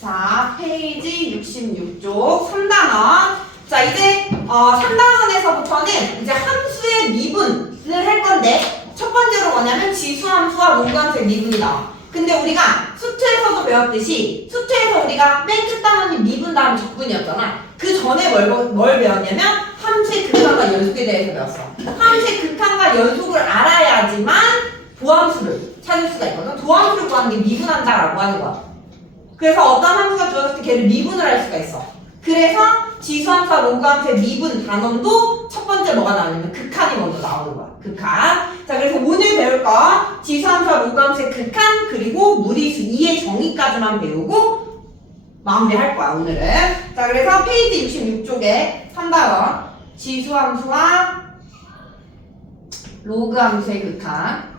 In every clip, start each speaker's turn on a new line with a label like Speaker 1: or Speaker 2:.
Speaker 1: 자, 페이지 66쪽 3단원. 자, 이제 어, 3단원에서부터는 이제 함수의 미분을 할 건데 첫 번째로 뭐냐면 지수함수와 로그함수의 미분이 나와. 근데 우리가 수트에서도 배웠듯이 수트에서 우리가 맨 끝 단원이 미분 다음 적분이었잖아. 그 전에 뭘, 배- 뭘 배웠냐면 함수의 극한과 연속에 대해서 배웠어. 함수의 극한과 연속을 알아야지만 도함수를 찾을 수가 있거든. 도함수를 구하는 게 미분한다라고 하는 거야. 그래서 어떤 함수가 주어졌을 때 걔를 미분을 할 수가 있어. 그래서 지수함수와 로그함수의 미분 단원도 첫 번째 뭐가 나오냐면 극한이 먼저 나오는 거야. 극한. 자, 그래서 오늘 배울 거 지수함수와 로그함수의 극한 그리고 무리수 2의 정의까지만 배우고 마무리할 거야 오늘은. 자, 그래서 페이지 66쪽에 3단원 지수함수와 로그함수의 극한.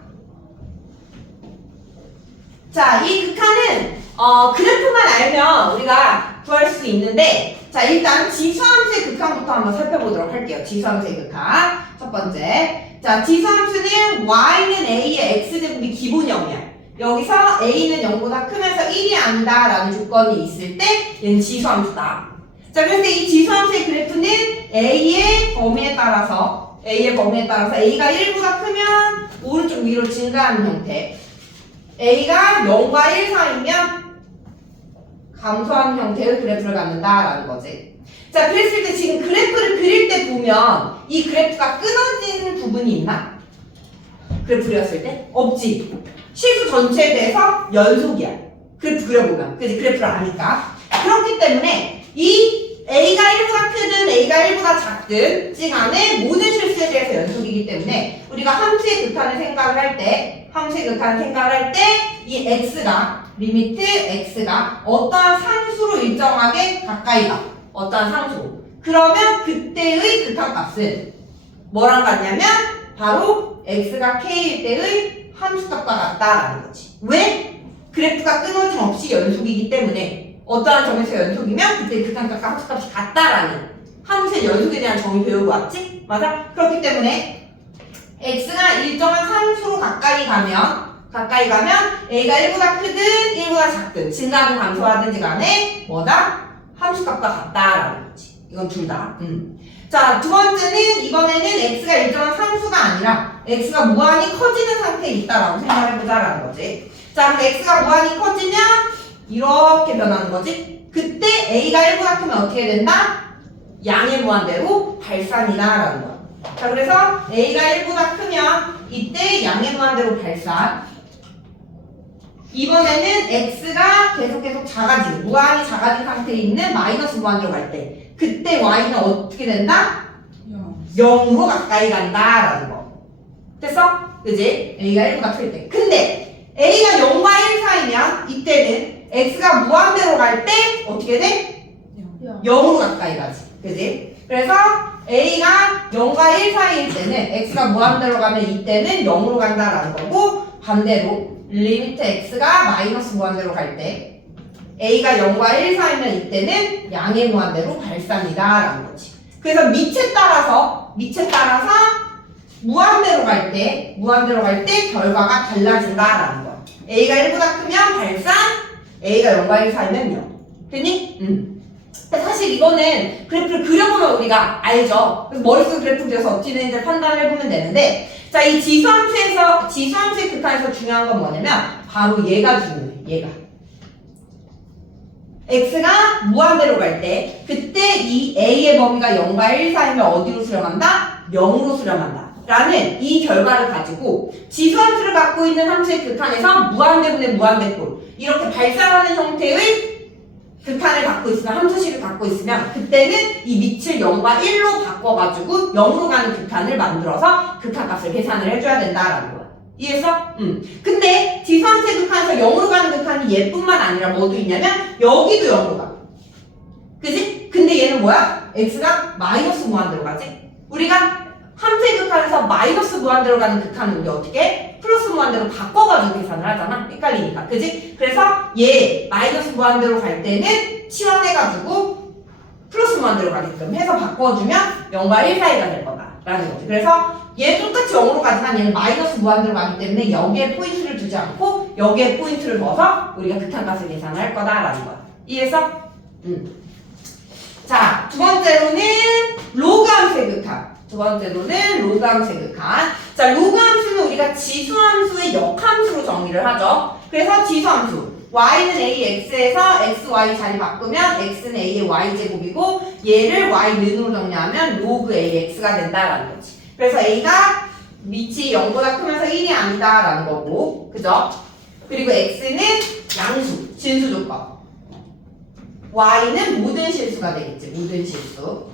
Speaker 1: 자, 이 극한은 어, 그래프만 알면 우리가 구할 수 있는데 자, 일단 지수함수의 극한부터 한번 살펴보도록 할게요. 지수함수의 극한. 첫 번째. 자, 지수함수는 y는 a의 x제곱이 기본 0이야. 여기서 a는 0보다 크면서 1이 아니다 라는 조건이 있을 때 얘는 지수함수다. 자, 그래서 이 지수함수의 그래프는 a의 범위에 따라서 a의 범위에 따라서 a가 1보다 크면 오른쪽 위로 증가하는 형태 a가 0과 1 사이면 감소한 형태의 그래프를 갖는다라는 거지. 자, 그랬을 때 지금 그래프를 그릴 때 보면 이 그래프가 끊어진 부분이 있나? 그래프 그렸을 때? 없지. 실수 전체에 대해서 연속이야. 그래프 그려보면. 그지? 그래프를 아니까. 그렇기 때문에 이 A가 1보다 크든 A가 1보다 작든 찌간의 모든 실수에 대해서 연속이기 때문에 우리가 함수의 극한을 생각을 할 때, 함수의 극한을 생각을 할때 이 x가 리미트 x가 어떠한 상수로 일정하게 가까이 가. 어떠한 상수로. 그러면 그때의 극한값은 뭐랑 같냐면 바로 x가 k일 때의 함수값과 같다라는 거지. 왜? 그래프가 끊어짐 없이 연속이기 때문에 어떠한 점에서 연속이면 그때 극한값과 함수값이 같다라는 함수의 연속에 대한 정의 배우고 왔지? 맞아? 그렇기 때문에 x가 일정한 상수로 가까이 가면 가까이 가면 a가 1보다 크든 1보다 작든 증가하든 감소하든지 간에 뭐다? 함수값과 같다라는 거지. 이건 둘 다. 음. 자, 두 번째는 이번에는 x가 일정한 상수가 아니라 x가 무한히 커지는 상태에 있다라고 생각해보자라는 거지. 자, 그럼 x가 무한히 커지면 이렇게 변하는 거지. 그때 a가 1보다 크면 어떻게 된다? 양의 무한대로 발산이다라는 거야. 자, 그래서 a가 1보다 크면 이때 양의 무한대로 발산. 이번에는 x가 계속 계속 작아지는 무한히 작아진 상태에 있는 마이너스 무한대로 갈 때 그때 y는 어떻게 된다? 0 으로 가까이 간다라는 거 됐어? 그지? a가 1보다 클 때 근데 a가 0과 1 사이면 이때는 x가 무한대로 갈 때 어떻게 돼? 0으로 가까이 가지 그지? 그래서 a가 0과 1 사이일 때는 x가 무한대로 가면 이때는 0으로 간다라는 거고 반대로 리미트 x가 마이너스 무한대로 갈 때 a가 0과 1 사이면 이때는 양의 무한대로 발산이다 라는 거지. 그래서 밑에 따라서 밑에 따라서 무한대로 갈 때 무한대로 갈 때 결과가 달라진다 라는 거야. a가 1보다 크면 발산, a가 0과 1 사이면 0. 됐니? 응. 사실 이거는 그래프를 그려보면 우리가 알죠. 그래서 머릿속에 그래프 그려서 어떻게 되는지 판단을 해보면 되는데 자, 이 지수함수에서, 지수함수의 극한에서 중요한 건 뭐냐면, 바로 얘가 중요해, 얘가. x가 무한대로 갈 때, 그때 이 a의 범위가 0과 1 사이면 어디로 수렴한다? 0으로 수렴한다. 라는 이 결과를 가지고 지수함수를 갖고 있는 함수의 극한에서 무한대분의 무한대꼴 이렇게 발산하는 형태의 극한을 갖고 있으면 함수식을 갖고 있으면 그때는 이 밑을 0과 1로 바꿔가지고 0으로 가는 극한을 만들어서 극한값을 계산을 해줘야 된다라는 거야. 이해했어? 응. 근데 지수함수의 극한에서 0으로 가는 극한이 얘뿐만 아니라 뭐도 있냐면 여기도 0으로 가. 그지? 근데 얘는 뭐야? x가 마이너스 무한대로 가지? 우리가 함수의 극한에서 마이너스 무한대로 가는 극한은 우리 어떻게? 해? 플러스 무한대로 바꿔가지고 계산을 하잖아. 헷갈리니까. 그지? 그래서 얘 마이너스 무한대로 갈 때는 치환해가지고 플러스 무한대로 가게끔 해서 바꿔주면 0과 1 사이가 될 거다 라는 거지. 그래서 얘 똑같이 0으로 가지만 얘는 마이너스 무한대로 가기 때문에 여기에 포인트를 두지 않고 여기에 포인트를 둬서 우리가 극한값을 계산을 할 거다라는 거야. 이해했어? 응. 자, 두 번째로는 로그 함수의 극한. 두 번째로는 로그 함수의 극한. 자, 로그 함수는 우리가 지수 함수의 역함수로 정의를 하죠. 그래서 지수 함수. y는 a, x에서 x, y 자리 바꾸면 x는 a의 y 제곱이고 얘를 y는으로 정리하면 로그 a, x가 된다라는 거지. 그래서 a가 밑이 0보다 크면서 1이 아니다라는 거고, 그죠? 그리고 x는 양수, 진수 조건. y는 모든 실수가 되겠지. 모든 실수.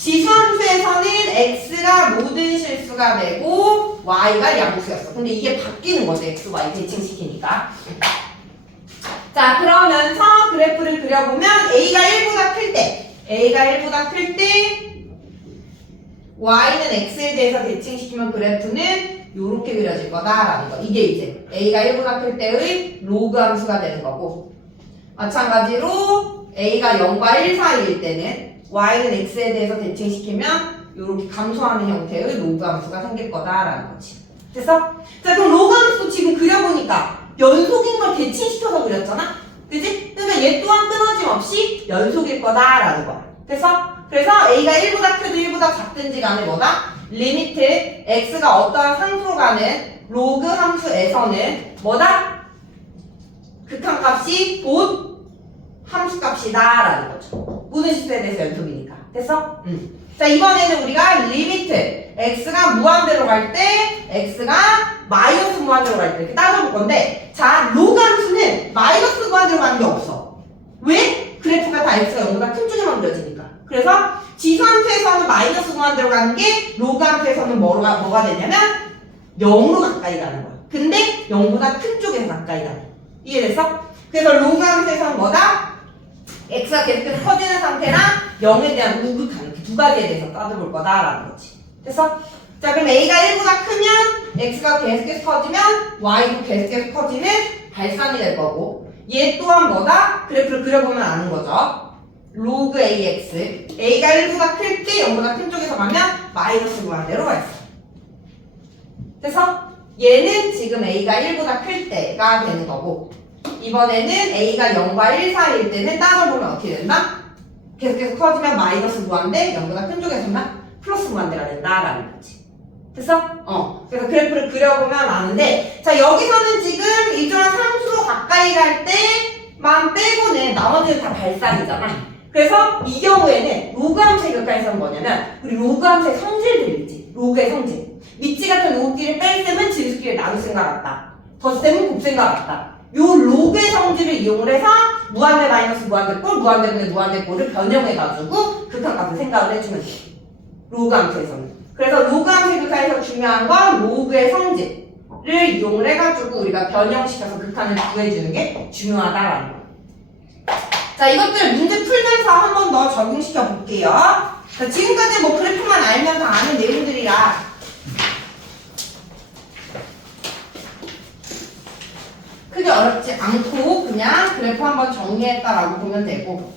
Speaker 1: 지수함수에서는 x가 모든 실수가 되고 y가 양수였어. 근데 이게 바뀌는 거죠. x, y 대칭시키니까. 자, 그러면서 그래프를 그려보면 a가 1보다 클 때, a가 1보다 클 때 y는 x에 대해서 대칭시키면 그래프는 이렇게 그려질 거다라는 거. 이게 이제 a가 1보다 클 때의 로그 함수가 되는 거고 마찬가지로 a가 0과 1 사이일 때는 y는 x에 대해서 대칭시키면 이렇게 감소하는 형태의 로그 함수가 생길 거다라는 거지. 됐어? 자 그럼 로그 함수 지금 그려보니까 연속인 걸 대칭시켜서 그렸잖아? 그지? 그러니까 얘 또한 끊어짐 없이 연속일 거다라는 거야. 됐어? 그래서 a가 1보다 크든 1보다 작든지 간에 뭐다? 리미트 x가 어떠한 상수로 가는 로그 함수에서는 뭐다? 극한값이 곧 함수값이다 라는 거죠. 모든 실수에 대해서 연속이니까. 됐어? 응. 자 이번에는 우리가 리미트 x가 무한대로 갈 때 x가 마이너스 무한대로 갈 때 이렇게 따져볼 건데 자 로그 함수는 마이너스 무한대로 가는 게 없어. 왜? 그래프가 다 x가 0보다 큰 쪽에만 그려지니까. 그래서 지수 함수에서는 마이너스 무한대로 가는 게 로그 함수에서는 뭐가, 뭐가 되냐면 0으로 가까이 가는 거야. 근데 0보다 큰 쪽에서 가까이 가는 거야. 이해됐어? 그래서 로그 함수에서는 뭐다? X가 계속해서 커지는 상태랑 0에 대한 우극한 이렇게 두 가지에 대해서 따져볼 거다라는 거지. 됐어? 자 그럼 a가 1보다 크면 x가 계속해서 커지면 y도 계속해서 커지는 발산이 될 거고 얘 또한 뭐다? 그래프를 그려보면 아는 거죠. 로그 ax a가 1보다 클 때 0보다 큰 쪽에서 가면 마이너스 무한대로 가 있어. 됐어? 얘는 지금 a가 1보다 클 때가 되는 거고 이번에는 a가 0과 1 사이일 때는 따져보면 어떻게 된다? 계속해서 커지면 마이너스 무한대 0보다 큰 쪽에서만 플러스 무한대가 된다라는 거지. 됐어? 어. 그래서 그래프를 그려보면 아는데 자 여기서는 지금 일정한 상수로 가까이 갈 때만 빼고는 나머지는 다 발산이잖아. 그래서 이 경우에는 로그 함수의 극한에서는 뭐냐면 우리 로그 함수의 성질들이 있지. 로그의 성질. 미치 같은 로그끼리 뺄 셈은 진수끼리 나눗셈과 같다. 덧셈은 곱셈과 같다. 요 로그의 성질을 이용을 해서 무한대 마이너스 무한대 꼴, 무한대분의 무한대 꼴을 변형해가지고 극한값을 생각을 해주면 돼. 로그 함수에서는. 그래서 로그 함수의 극한에서 중요한 건 로그의 성질을 이용을 해가지고 우리가 변형시켜서 극한을 구해주는 게 중요하다라는 거. 자, 이것들 문제 풀면서 한 번 더 적용시켜 볼게요. 자, 지금까지 뭐 그래프만 알면 다 아는 내용들이라 크게 어렵지 않고 그냥 그래프 한번 정리했다라고 보면 되고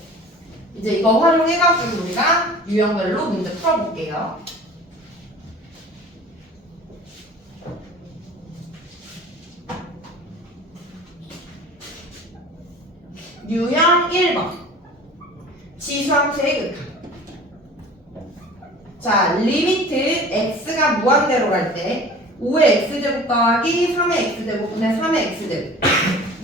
Speaker 1: 이제 이거 활용해가지고 우리가 유형별로 문제 풀어볼게요. 유형 1번 지수함수의 극한 자 리미트 x가 무한대로 갈 때 5의 x제곱 더하기 3의 x제곱분의 3의 x제곱.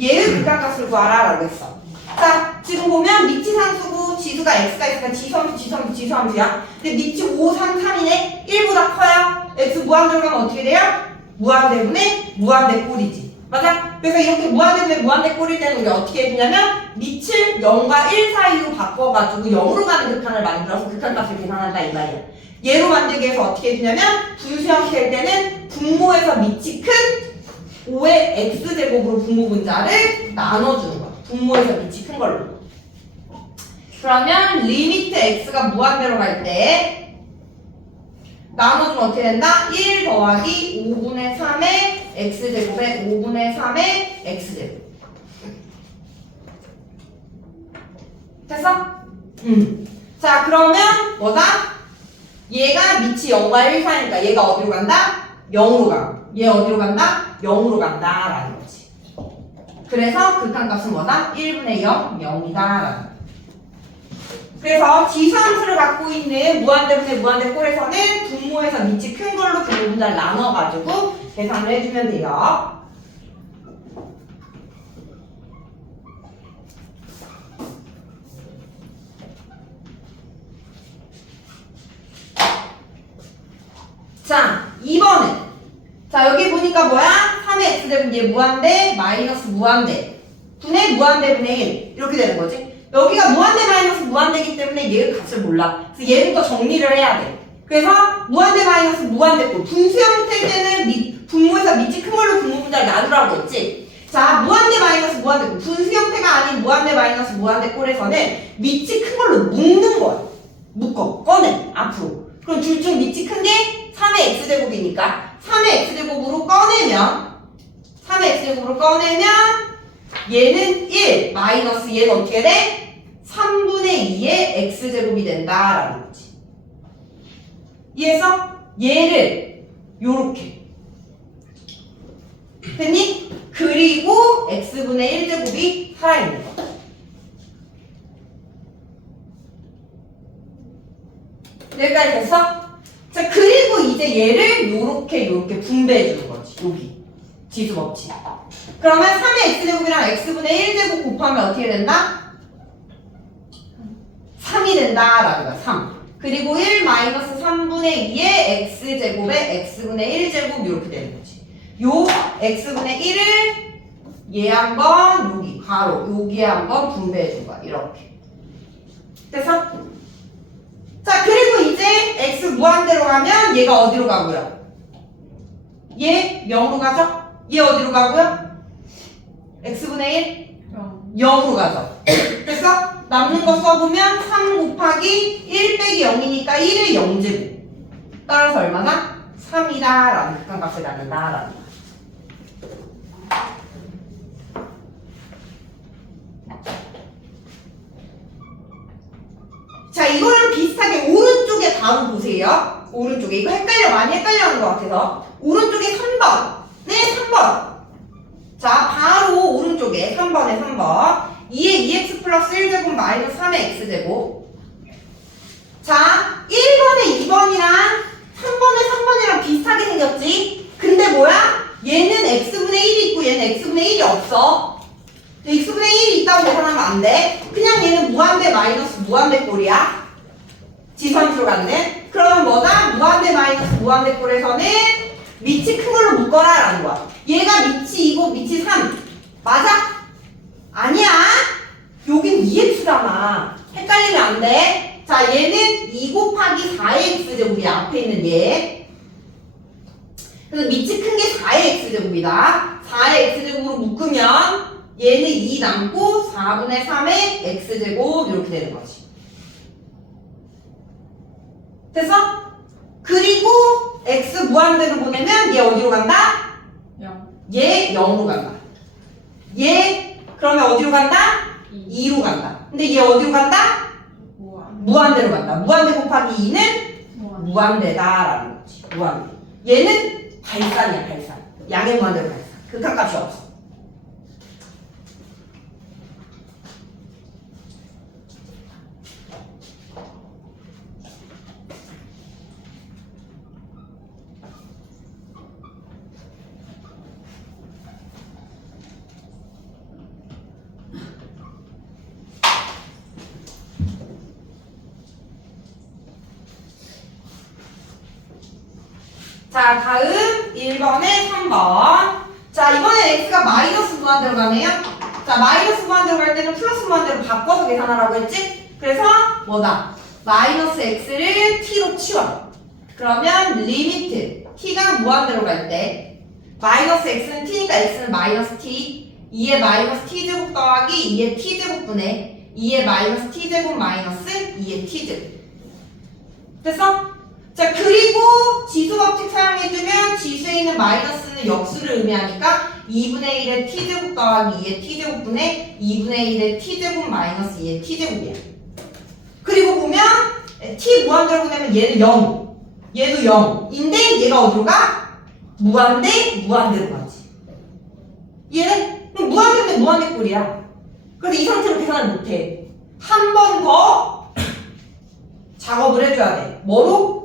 Speaker 1: 얘의 극한값을 구하라 라고 했어. 자 지금 보면 밑이 상수고 지수가 x가 있으니까 지수함수 지수함수 지수함수야. 근데 밑이 5, 3, 3이네. 1보다 커요. x 무한대로 가면 어떻게 돼요? 무한대분의 무한대 꼴이지. 맞아? 그래서 이렇게 무한대분의 무한대 꼴일 때는 우리 어떻게 해주냐면 밑을 0과 1 사이로 바꿔가지고 0으로 가는 극한을 만들어서 극한값을 계산한다 이 말이야. 얘로 만들기 위해서 어떻게 해주냐면 분수 형태일 때는 분모에서 밑이 큰 5의 x제곱으로 분모 분자를 나눠주는 거야. 분모에서 밑이 큰 걸로. 그러면 리미트 x가 무한대로 갈 때 나눠주면 어떻게 된다? 1 더하기 5분의 3의 x제곱에 5분의 3의 x제곱. 됐어? 음. 자, 그러면 뭐다? 얘가 밑이 0과 1 사이니까 얘가 어디로 간다? 0으로 가. 얘 어디로 간다? 0으로 간다. 라는 거지. 그래서 극한값은 뭐다? 1분의 0, 0이다. 그래서 지수함수를 갖고 있는 무한대분의 무한대꼴에서는 분모에서 밑이 큰 걸로 그 부분을 나눠가지고 계산을 해주면 돼요. 자, 2번은 자, 여기 보니까 뭐야? 3의 x제곱 얘 무한대 마이너스 무한대 분의 무한대 분의 1 이렇게 되는 거지. 여기가 무한대 마이너스 무한대기 때문에 얘의 값을 몰라. 그래서 얘부터 정리를 해야 돼. 그래서 무한대 마이너스 무한대꼴 분수 형태일 때는 밑, 분모에서 밑이 큰 걸로 분모 분자를 나누라고 했지. 자, 무한대 마이너스 무한대 꼴 분수 형태가 아닌 무한대 마이너스 무한대 꼴에서는 밑이 큰 걸로 묶는 거야. 묶어 꺼내 앞으로. 그럼 둘 중 밑이 큰 게 3의 x제곱이니까 3의 x제곱으로 꺼내면 3의 x제곱으로 꺼내면 얘는 1 마이너스 얘는 어떻게 돼? 3분의 2의 x제곱이 된다라는 거지. 이해해서 얘를 요렇게 됐니? 그리고 x분의 1제곱이 살아있는 거. 여기까지 됐어? 자 그리고 이제 얘를 요렇게 요렇게 분배해 주는 거지 여기. 지수 법칙. 그러면 3의 x제곱이랑 x분의 1제곱 곱하면 어떻게 된다? 3이 된다 라는 거야 3 그리고 1 마이너스 3분의 2의 x제곱에 x분의 1제곱 이렇게 되는 거지. 요 x분의 1을 얘 한 번 여기 가로 여기에 한 번 분배해 준 거야 이렇게. 됐어? 자 그리고 이제 x 무한대로 가면 얘가 어디로 가고요? 얘 0으로 가죠? 얘 어디로 가고요? x분의 1 0으로 가죠. 그래서 남는 거 써보면 3 곱하기 1 빼기 0이니까 1의 0제곱. 따라서 얼마나? 3이다 라는 극한값을 낳는다 라는 거야. 자 이거랑 비슷하게 오른쪽에 보세요. 오른쪽에 이거 헷갈려 많이 헷갈려 하는 것 같아서 오른쪽에 3번. 네 3번. 자, 바로 오른쪽에 3번에 3번. 2의 2x 플러스 1제곱 마이너스 3의 x제곱. 자, 1번에 2번이랑 3번에 3번이랑 비슷하게 생겼지? 근데 뭐야? 얘는 x분의 1이 있고 얘는 x분의 1이 없어. x분의 1이 있다고 계산하면 안 돼. 그냥 얘는 무한대 마이너스 무한대 꼴이야. 지선수로 갖는. 그러면 뭐다? 무한대 마이너스 무한대 꼴에서는 밑이 큰 걸로 묶어라 라는 거야. 얘가 밑이 2고 밑이 3. 맞아? 아니야. 여긴 2x잖아. 헷갈리면 안 돼. 자, 얘는 2 곱하기 4의 x제곱이 앞에 있는 얘. 그래서 밑이 큰 게 4의 x제곱이다. 4의 x제곱으로 묶으면 얘는 2 남고 4분의 3의 x제곱 이렇게 되는 거지. 됐어? 그리고 x 무한대로 보내면 얘 어디로 간다? 얘 0으로 간다. 얘 그러면 어디로 간다? 2 로 간다. 근데 얘 어디로 간다? 무한대로 간다. 무한대 곱하기 2는 무한대다라는 거지. 무한대. 얘는 발산이야, 발산. 양의 무한대로 발산. 극한값이 없어. 자, 다음 1번에 3번. 자, 이번엔 x가 마이너스 무한대로 가네요. 자, 마이너스 무한대로 갈 때는 플러스 무한대로 바꿔서 계산하라고 했지? 그래서 뭐다? 마이너스 x를 t로 치워. 그러면 리미트 t가 무한대로 갈 때 마이너스 x는 t니까 x는 마이너스 t 2의 마이너스 t제곱 더하기 2의 t제곱분의 2의 마이너스 t제곱 마이너스 2의 t제곱 됐어? 자 그리고 지수 법칙 사용해주면 지수에 있는 마이너스는 역수를 의미하니까 2분의 1의 t제곱 더하기 2의 t제곱분의 2분의 1의 t제곱 마이너스 2의 t제곱이야 그리고 보면 t 무한대로 보내면 얘는 0 얘도 0인데 얘가 어디로 가? 무한대 무한대로 가지? 그럼 무한대인데 무한대 꼴이야. 그래서 이 상태로 계산을 못해. 한 번 더 작업을 해줘야 돼. 뭐로?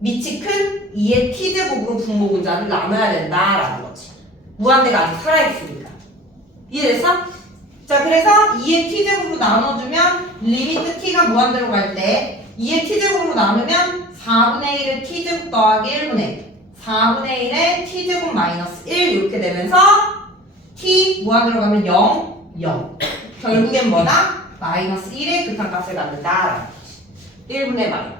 Speaker 1: 밑이 큰 2의 t제곱으로 분모분자를 나눠야 된다라는 거지. 무한대가 아직 살아있으니까. 이해됐어? 자, 그래서 2의 t제곱으로 나눠주면 리미트 t가 무한대로 갈 때 2의 t제곱으로 나누면 4분의 1의 t제곱 더하기 1분의 1 4분의 1의 t제곱 마이너스 1 이렇게 되면서 t 무한대로 가면 0, 0 결국엔 뭐다? 마이너스 1의 극한값을 거지 1분의 마이너스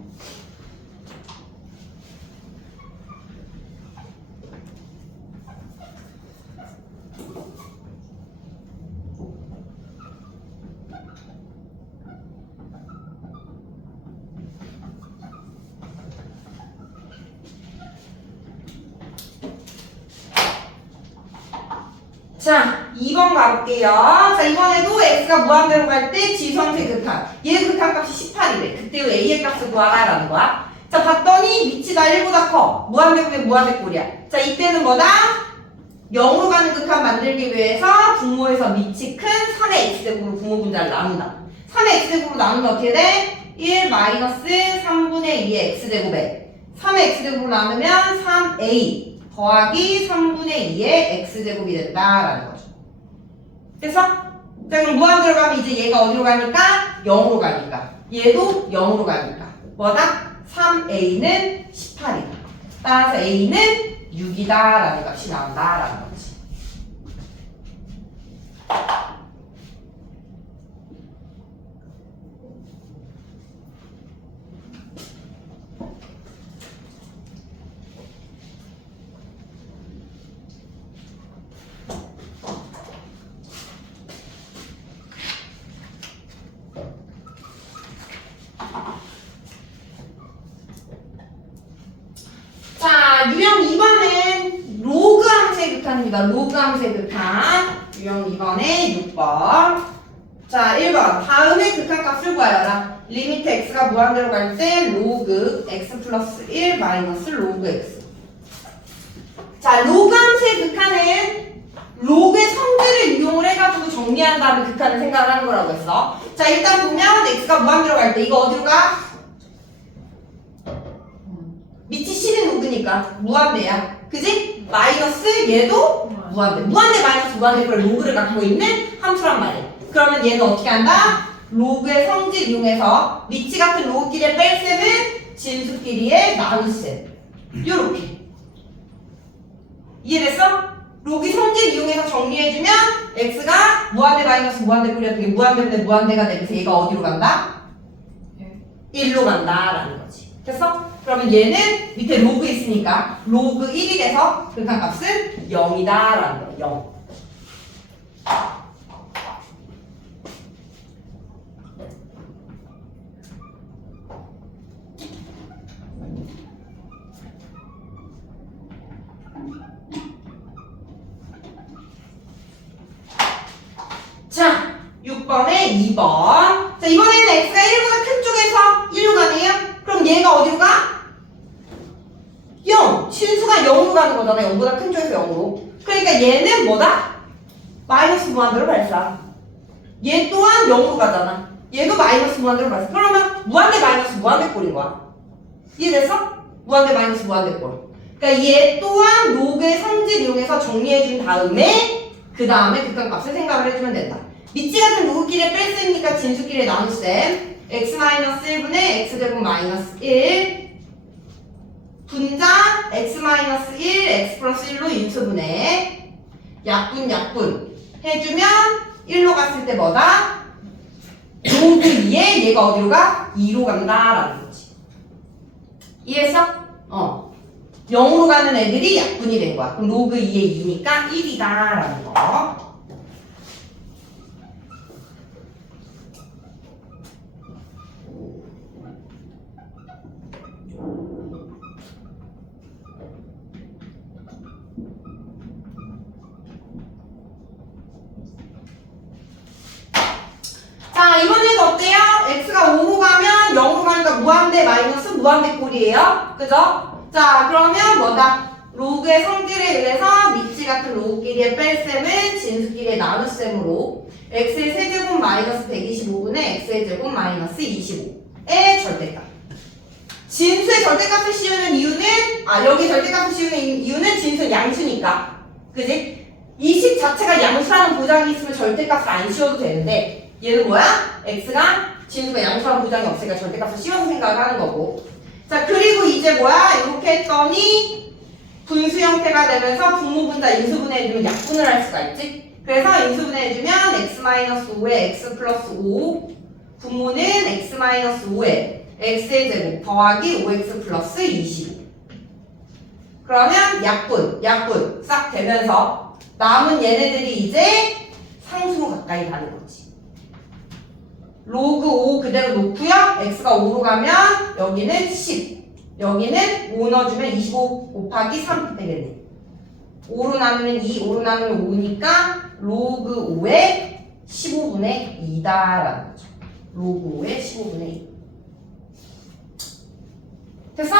Speaker 1: 자, 2번 가볼게요. 자, 이번에도 x가 무한대로 갈 때 지수함수의 극한. 얘 극한 값이 18이래. 그때 a의 값을 구하라라는 거야. 자, 봤더니 위치가 1보다 커. 무한대급의 무한대꼴이야. 자, 이때는 뭐다? 0으로 가는 극한 만들기 위해서 분모에서 밑이 큰 3의 x제곱으로 분모 분자를 나눈다. 3의 x제곱으로 나누면 어떻게 돼? 1 마이너스 3분의 2의 x제곱에 3의 x제곱으로 나누면 3a 더하기 3분의 2의 x제곱이 된다라는 거죠. 됐어? 자 그럼 무한 들어가면 이제 얘가 어디로 가니까? 0으로 가니까 얘도 0으로 가니까 뭐다? 3a는 18이다. 따라서 a는 6이다 라는 값이 나온다 라는 거지. 자, 유형 2번은 로그 함수의 극한입니다. 로그 함수의 극한. 유형 2번에 6번. 자, 1번. 다음의 극한값을 구하여라. 리미트 x가 무한대로 갈 때 로그 x 플러스 1 마이너스 로그 x. 자, 로그 함수의 극한은 로그의 성질을 이용을 해가지고 정리한 다음에 극한을 생각을 하는 거라고 했어. 자, 일단 보면 x가 무한대로 갈 때 이거 어디로 가? 밑이 10인 로그니까 무한대야. 그지? 마이너스 얘도 무한대. 무한대 마이너스 무한대 걸 로그를 갖고 있는 함수란 말이야. 그러면 얘는 어떻게 한다? 로그의 성질 이용해서 밑이 같은 로그끼리의 뺄셈은 진수끼리의 나눗셈. 요렇게. 이해됐어? 로그 성질 이용해서 정리해주면 x가 무한대 마이너스 무한대 꼴이었던 게 무한대인데 무한대가 되면서 얘가 어디로 간다? 1로 간다 라는 거지. 됐어? 그러면 얘는 밑에 로그 있으니까 로그 1이 돼서 극한값은 0이다 라는 거야. 0. 자, 6번에 2번. 자, 이번에는 x가 1보다 큰 쪽에서 1로 가네요. 그럼 얘가 어디로 가? 0. 신수가 0으로 가는 거잖아. 0보다 큰 쪽에서 0으로. 그러니까 얘는 뭐다? 마이너스 무한대로 발사. 얘 또한 0으로 가잖아. 얘도 마이너스 무한대로 발사. 그러면 무한대 마이너스 무한대 꼴인 거야. 이해됐어? 무한대 마이너스 무한대 꼴. 그러니까 얘 또한 로그의 성질 이용해서 정리해준 다음에 그 다음에 극한값을 생각을 해주면 된다. 밑지 같은 로그끼리 뺄셈이니까 진수끼리 나눗셈 x-1분의 x제곱 마이너스 1 분자 x-1 x 플러스 1로 인수분해 약분 약분 해주면 1로 갔을 때 뭐다? 로그 2에 얘가 어디로 가? 2로 간다라는 거지 이해했어? 어 0으로 가는 애들이 약분이 된 거야 그럼 로그 2에 2니까 1이다라는 거 자, 이번에도 어때요? X가 5로 가면 0으로 가니까 무한대 마이너스 무한대 꼴이에요. 그죠? 자, 그러면 뭐다? 로그의 성질에 의해서 미치 같은 로그끼리의 뺄셈은 진수끼리의 나눗셈으로 x의 세제곱 마이너스 125분의 x의 제곱 마이너스 25의 절대값. 진수의 절대값을 씌우는 이유는 아 여기 절대값을 씌우는 이유는 진수 양수니까 그지? 이 식 자체가 양수라는 보장이 있으면 절대값을 안 씌워도 되는데 얘는 뭐야? x가 진수가 양수라는 보장이 없으니까 절대값을 씌워서 생각을 하는 거고. 자 그리고 이제 뭐야? 이렇게 했더니 분수 형태가 되면서 분모분자 인수분해해주면 약분을 할 수가 있지? 그래서 인수분해해주면 x-5에 x 플러스 5 분모는 x-5에 x의 제곱 더하기 5x 플러스 25 그러면 약분, 약분 싹 되면서 남은 얘네들이 이제 상수로 가까이 가는 거지 로그 5 그대로 놓고요. X가 5로 가면 여기는 10 여기는 5 넣어주면 25 곱하기 3 되겠네. 5로 나누면 2, 5로 나누면 5니까 로그 5의 15분의 2다라는 거죠. 로그 5의 15분의 2 됐어?